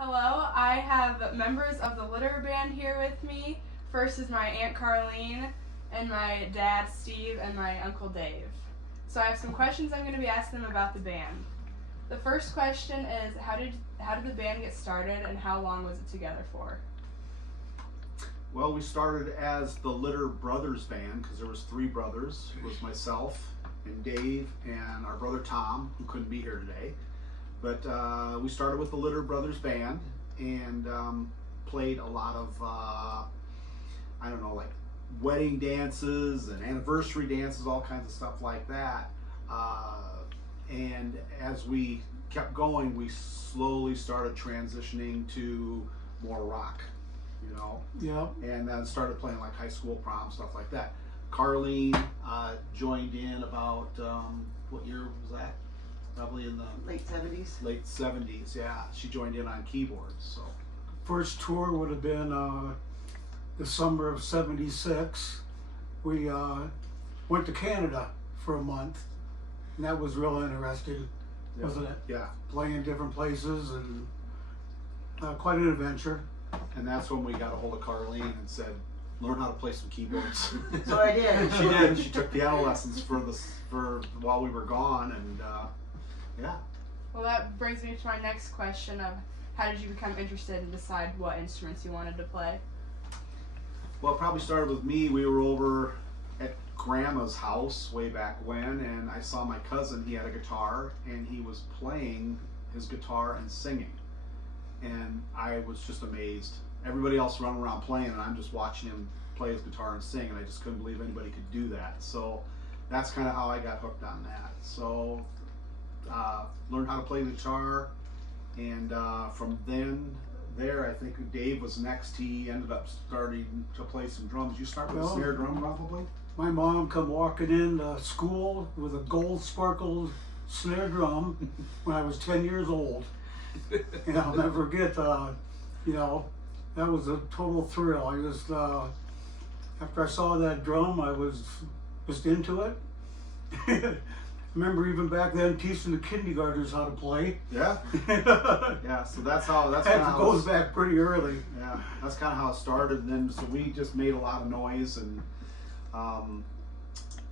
Hello, I have members of the Litterer band here with me. First is my Aunt Carlene, and my dad Steve, and my Uncle Dave. So I have some questions I'm going to be asking them about the band. The first question is, how did the band get started, and how long was it together for? Well, we started as the Litterer Brothers Band because there was three brothers. It was myself and Dave and our brother Tom, who couldn't be here today. But we started with the Litterer Brothers Band and played a lot of, I don't know, like wedding dances and anniversary dances, all kinds of stuff like that. And as we kept going, we slowly started transitioning to more rock, you know? Yeah. And then started playing like high school prom, stuff like that. Carlene joined in about, what year was that? Probably in the late 70s. Late 70s, yeah. She joined in on keyboards, so. First tour would have been the summer of '76. We went to Canada for a month, and that was real interesting, wasn't it? Yeah. Playing different places and quite an adventure. And that's when we got a hold of Carlene and said, learn how to play some keyboards. So I did. She did. She took piano lessons for while we were gone, and yeah. Well, that brings me to my next question of, how did you become interested and decide what instruments you wanted to play? Well, it probably started with me. We were over at Grandma's house way back when, and I saw my cousin. He had a guitar, and he was playing his guitar and singing. And I was just amazed. Everybody else running around playing, and I'm just watching him play his guitar and sing, and I just couldn't believe anybody could do that. So that's kind of how I got hooked on that. So learned how to play the guitar, and from there, I think Dave was next. He ended up starting to play some drums. You start with a snare drum, probably? My mom come walking in school with a gold sparkled snare drum when I was 10 years old. And I'll never forget, you know, that was a total thrill. I just, after I saw that drum, I was just into it. I remember even back then teaching the kindergartners how to play. Yeah. Yeah, so that's kind of how it goes back pretty early. Yeah, that's kind of how it started. And then so we just made a lot of noise, and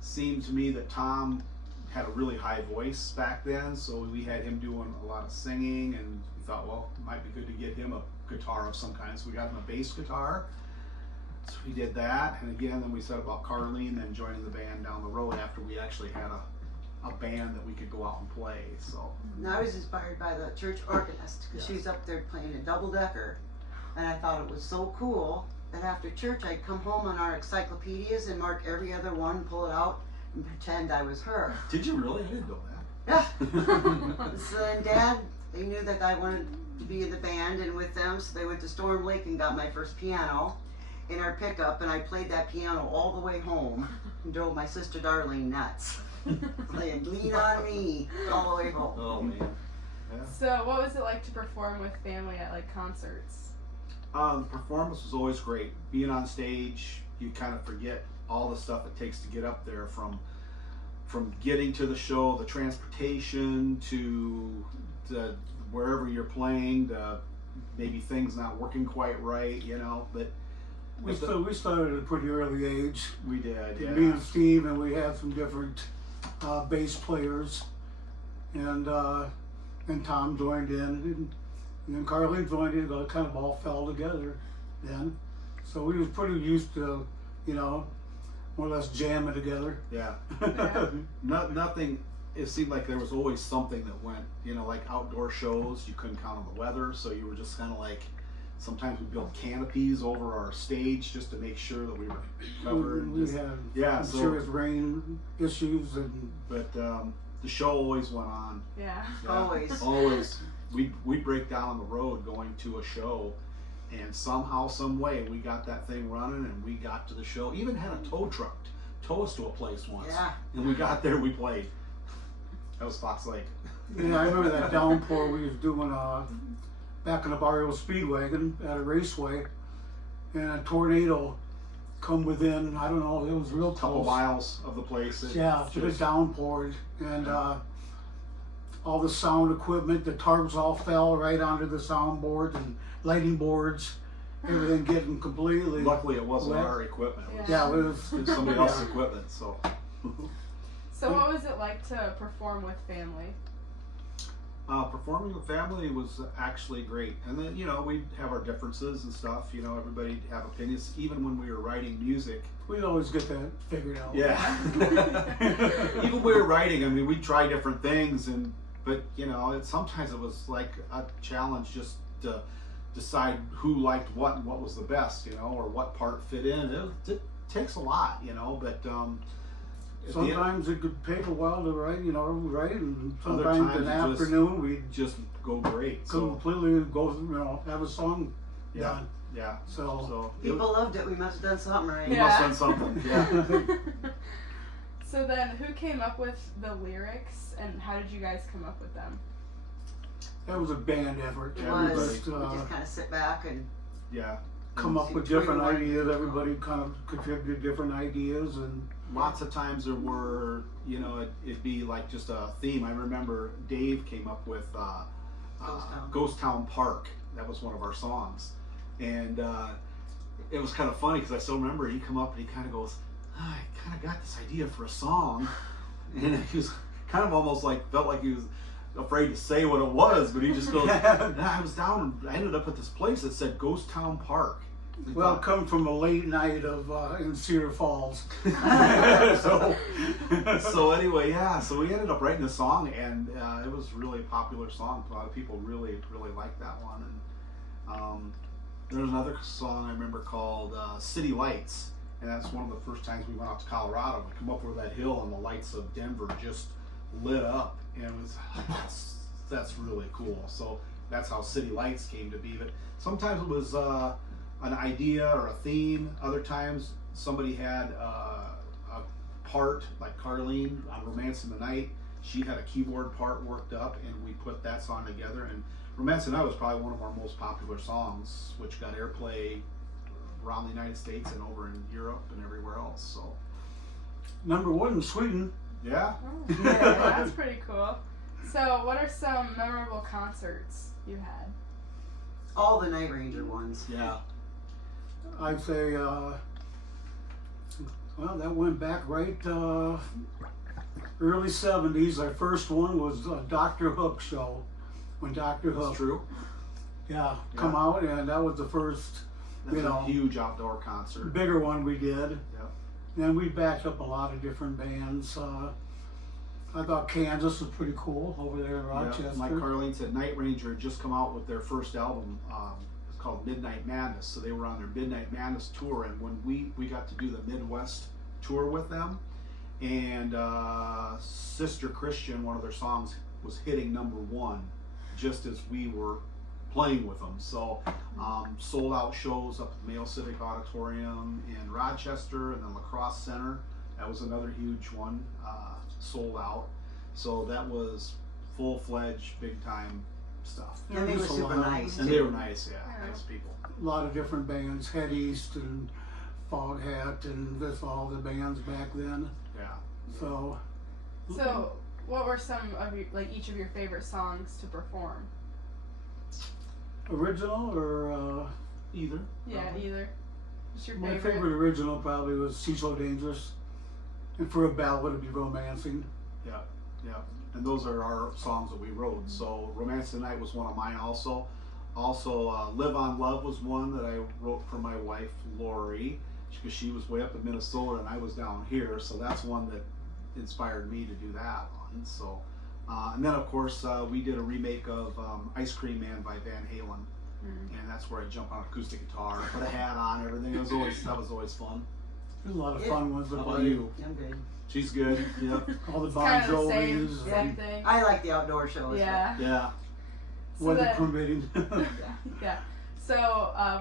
seemed to me that Tom had a really high voice back then, so we had him doing a lot of singing, and we thought, well, it might be good to get him a guitar of some kind, so we got him a bass guitar. So we did that, and again, then we said about Carlene then joining the band down the road after we actually had a band that we could go out and play. So And I was inspired by the church organist because she's up there playing a double-decker, and I thought it was so cool that after church I'd come home on our encyclopedias and mark every other one, pull it out, and pretend I was her. did you really? I didn't know that. Yeah. So then Dad, they knew that I wanted to be in the band and with them, so they went to Storm Lake and got my first piano in our pickup, and I played that piano all the way home and drove my sister Darlene nuts. Playing Lean on Me all the way home. Oh man. Yeah. So what was it like to perform with family at like concerts? The performance was always great. Being on stage, you kind of forget all the stuff it takes to get up there, from getting to the show, the transportation, to wherever you're playing, to maybe things not working quite right, you know. But We started at a pretty early age. we did, yeah. Me and Steve, and we had some different bass players, and Tom joined in, and then Carlene joined in. It kind of all fell together then. So we was pretty used to, you know, more or less jamming together. Yeah. Yeah. Nothing. It seemed like there was always something that went, you know, like outdoor shows. You couldn't count on the weather, so you were just kind of like. Sometimes we built canopies over our stage just to make sure that we were covered. We had some serious rain issues, but the show always went on. Yeah. Always. Always. We'd break down on the road going to a show, and somehow, some way, we got that thing running, and we got to the show. Even had a tow truck tow us to a place once. Yeah. And we got there, we played. That was Fox Lake. yeah, I remember that downpour we was doing back in the Barrio Speedwagon at a raceway, and a tornado come within, I don't know, it was real Couple close. miles of the place. Yeah, it just downpoured, and all the sound equipment, the tarps all fell right onto the soundboard and lighting boards, everything getting completely. Luckily, it wasn't wet. our equipment. It was, Yeah, it was. it was somebody else's equipment. So. So what was it like to perform with family? Performing with family was actually great, and then we'd have our differences and stuff. Everybody have opinions, even when we were writing music. We'd always get that figured out. Yeah. Even when we were writing, I mean, we'd try different things, but sometimes it was like a challenge just to decide who liked what and what was the best, or what part fit in. It takes a lot, but. Sometimes it could take a while to write, and Other sometimes times in the it just- afternoon we'd just go great. So completely go, have a song yeah, done. yeah. So People loved it. We must have done something right. We Yeah. must have done something. Yeah. So then, who came up with the lyrics, and how did you guys come up with them? that was a band effort. It Everybody- was. Just, We just kind of sit back and Yeah. come up with See, different everyone- ideas. Everybody kind of contributed different ideas, and Lots of times there were, it'd be like just a theme. I remember Dave came up with Ghost Town Park. That was one of our songs. And it was kind of funny because I still remember he come up and he kind of goes, I kind of got this idea for a song. And he was kind of almost felt like he was afraid to say what it was, but he just goes, I was down and I ended up at this place that said Ghost Town Park. I well, thought, come from a late night of in Cedar Falls. So, so anyway, yeah, so we ended up writing a song, and it was really a popular song. A lot of people really liked that one. And there was another song I remember called City Lights, and that's one of the first times we went out to Colorado. We come up over that hill, and the lights of Denver just lit up, and it was that's really cool. So that's how City Lights came to be. But sometimes it was an idea or a theme. Other times somebody had a part, like Carlene on Romance in the Night. She had a keyboard part worked up, and we put that song together. And Romance in the Night was probably one of our most popular songs, which got airplay around the United States and over in Europe and everywhere else. So #1 in Sweden. yeah. Oh, yeah, that's pretty cool. So, what are some memorable concerts you had? all the Night Ranger ones. Yeah. I'd say, well, that went back right early 70s. Our first one was Dr. Hook show. When Dr. That's Hook, true. come out, and that was the first That's a huge outdoor concert. bigger one we did. Yep. And we backed up a lot of different bands. I thought Kansas was pretty cool over there in Rochester. Yeah, like Carlene said, Night Ranger had just come out with their first album. It's called Midnight Madness. So they were on their Midnight Madness tour, and when we got to do the Midwest tour with them, and Sister Christian, one of their songs, was hitting #1 just as we were playing with them. So sold out shows up at the Mayo Civic Auditorium in Rochester, and then La Crosse Center. That was another huge one, sold out. So that was full-fledged, big-time stuff. And they were There's a super lot. nice. And too. they were nice, yeah, Yeah. nice people. A lot of different bands, Head East and Foghat, and that's all the bands back then. Yeah. So, So, what were some of your, each of your favorite songs to perform? original or Either. Yeah, either. What's your my favorite? favorite original probably was "Sea So Dangerous," and for a ballad, it'd be "Romancing." Yeah, yeah. And those are our songs that we wrote. So Romance Tonight was one of mine also. Also, Live on Love was one that I wrote for my wife, Lori, because she was way up in Minnesota and I was down here. So that's one that inspired me to do that one. So, and then of course, we did a remake of Ice Cream Man by Van Halen. And that's where I jump on acoustic guitar, put a hat on, everything. That was always fun. There's a lot of Yeah. fun ones to How about play. you? I'm good. She's good. Yep. All the It's Bon kind of the Jovis, same thing. I like the outdoor shows. Yeah. Yeah. So weather then- permitting. Yeah. So,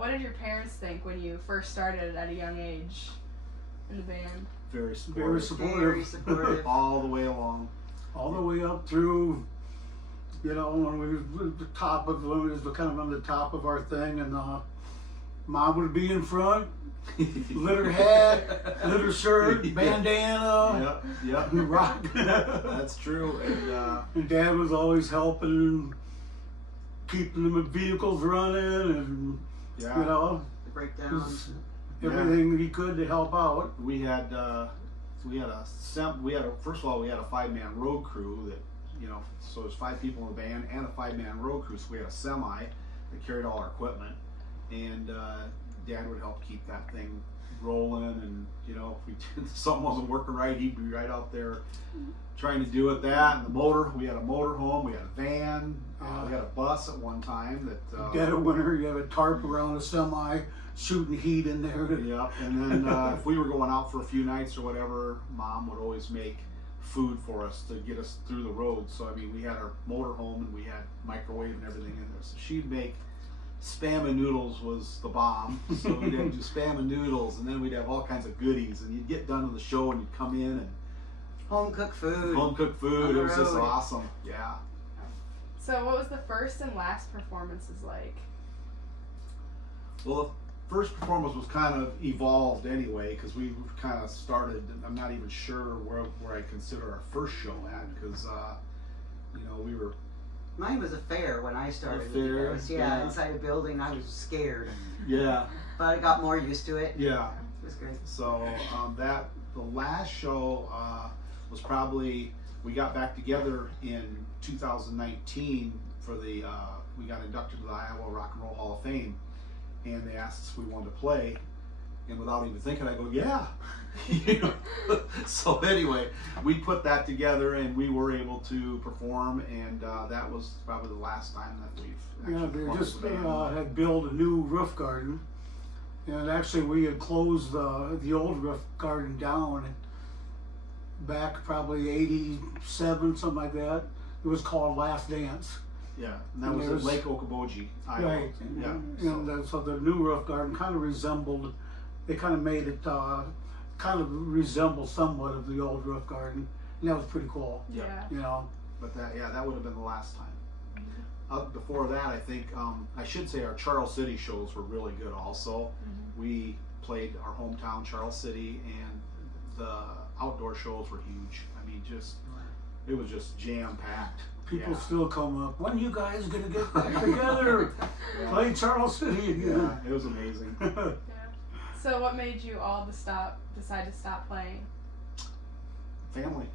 what did your parents think when you first started at a young age in the band? Very Very supportive. Very supportive. supportive. All the way along. All the way up through, when we were the top of, when we was kind of on the top of our thing, and Mom would be in front, litter hat, litter shirt, bandana, Yep. rock. That's true. And Dad was always helping, keeping the vehicles running, and Yeah. you know, The breakdowns. everything he could to help out. We had first of all we had a 5-man road crew that, you know, so there's 5 people in the band and a 5-man road crew, so we had a semi that carried all our equipment, and Dad would help keep that thing rolling, and you know, if something wasn't working right, he'd be right out there trying to do it. That and we had a motor home, we had a van, we had a bus at one time that Dead of winter, you have a tarp around a semi, shooting heat in there. Yep, and then if we were going out for a few nights or whatever, Mom would always make food for us to get us through the road. So I mean, we had our motor home and we had microwave and everything in there. So she'd make spam and noodles was the bomb. So we'd have to do spam and noodles, and then we'd have all kinds of goodies. And you'd get done with the show and you'd come in and Home cooked food. home cooked food. On the It was just road. awesome. Yeah. So what was the first and last performances like? Well, the first performance was kind of evolved anyway, because we kind of started. I'm not even sure where I consider our first show at, because you know, we were. Mine was a fair when I started. A fair, It was, yeah. inside a building. I was scared, Yeah. but I got more used to it. Yeah. It was great. So the last show was probably, we got back together in 2019 for the we got inducted to the Iowa Rock and Roll Hall of Fame, and they asked us if we wanted to play, and without even thinking, I go, yeah. You know? So anyway, we put that together and we were able to perform, and that was probably the last time that we've Yeah, actually they performed just as a band. had built a new roof garden, and actually we had closed the old roof garden down back probably '87, something like that. It was called Last Dance. Yeah, and that and was at there's- Lake Okoboji, Iowa. Right. Yeah. And so the new roof garden kind of resembled, they kind of made it kind of resemble somewhat of the old roof garden, and that was pretty cool. Yeah. You know. But that would have been the last time. Before that, I think I should say our Charles City shows were really good. Also, we played our hometown Charles City, and the outdoor shows were huge. I mean, it was just jam packed. People still come up, when you guys gonna get back together? Play Charles City again. Yeah, it was amazing. Yeah. So what made you all decide to stop playing? Family.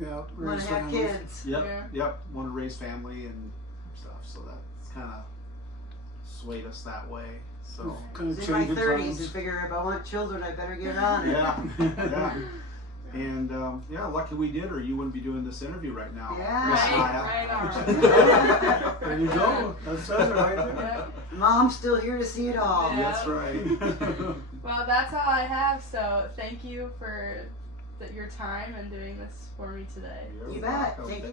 Yeah, Want raise to have families. kids. Yep. Yeah. Yep. Want to raise family and stuff. So that's kind of swayed us that way. So. Kind I was of in my changing 30s times. and figure if I want children, I better get on it. Yeah. Yeah. And lucky we did, or you wouldn't be doing this interview right now. Yeah. Right on. There you go. That says it right there. Yep. Mom's still here to see it all. Yeah. That's right. Well, that's all I have. So thank you for your time and doing this for me today. You're You bet. welcome. Thank you.